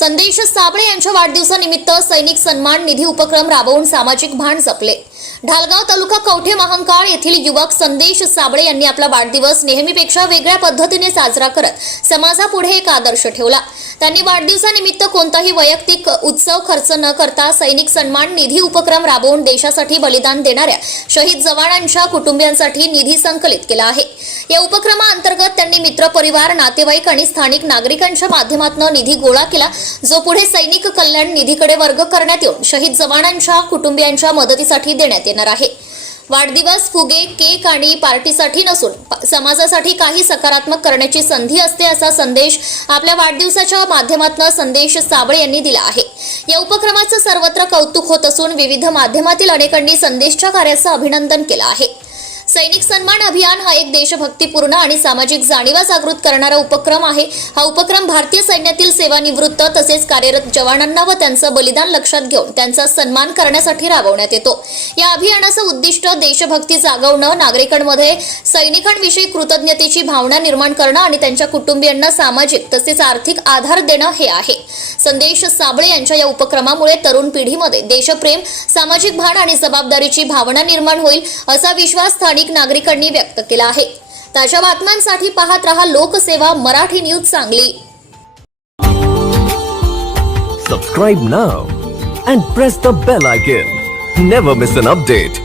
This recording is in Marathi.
संदेश साबळे यांच्या वाढदिवसानिमित्त सैनिक सन्मान निधी उपक्रम राबवून सामाजिक भान जपले. ढालगाव तालुका कवठे महांकाळ येथील युवक संदेश साबळे यांनी आपला वाढदिवस नेहमीपेक्षा वेगळ्या पद्धतीने साजरा करत समाजापुढे एक आदर्श ठेवला. त्यांनी वाढदिवसानिमित्त कोणताही वैयक्तिक उत्सव खर्च न करता सैनिक सन्मान निधी उपक्रम राबवून देशासाठी बलिदान देणाऱ्या शहीद जवानांच्या कुटुंबियांसाठी निधी संकलित केला आहे. या उपक्रमाअंतर्गत त्यांनी मित्रपरिवार नातेवाईक आणि स्थानिक नागरिकांच्या माध्यमातून निधी गोळा केला जो पुढे सैनिक कल्याण निधीकडे वर्ग करण्यात येऊन शहीद जवानांच्या कुटुंबियांच्या मदतीसाठी देण्यात येणार आहे. वाढदिवस फुगे केक आणि पार्टीसाठी नसून समाजासाठी काही सकारात्मक करण्याची संधी असते असा संदेश आपल्या वाढदिवसाच्या माध्यमातून संदेश साबळे यांनी दिला आहे. या उपक्रमाचं सर्वत्र कौतुक होत असून विविध माध्यमातील अनेकांनी संदेशच्या कार्याचं अभिनंदन केलं आहे. सैनिक सन्मान अभियान हा एक देशभक्तीपूर्ण आणि सामाजिक जाणीवा जागृत करणारा उपक्रम आहे. हा उपक्रम भारतीय सैन्यातील सेवानिवृत्त तसेच कार्यरत जवानांना व त्यांचं बलिदान लक्षात घेऊन त्यांचा सन्मान करण्यासाठी राबवण्यात येतो. या अभियानाचं उद्दिष्ट देशभक्ती जागवणं नागरिकांमध्ये सैनिकांविषयी कृतज्ञतेची भावना निर्माण करणं आणि त्यांच्या कुटुंबियांना सामाजिक तसेच आर्थिक आधार देणं हे आहे. संदेश साबळे यांच्या या उपक्रमामुळे तरुण पिढीमध्ये देशप्रेम सामाजिक भान आणि जबाबदारीची भावना निर्माण होईल असा विश्वास स्थानिक अनेक नागरिकांनी व्यक्त केला आहे. ताज्या बातम्यांसाठी पाहत रहा Lokseva Marathi news Sangli. Subscribe now and press the bell icon never miss an update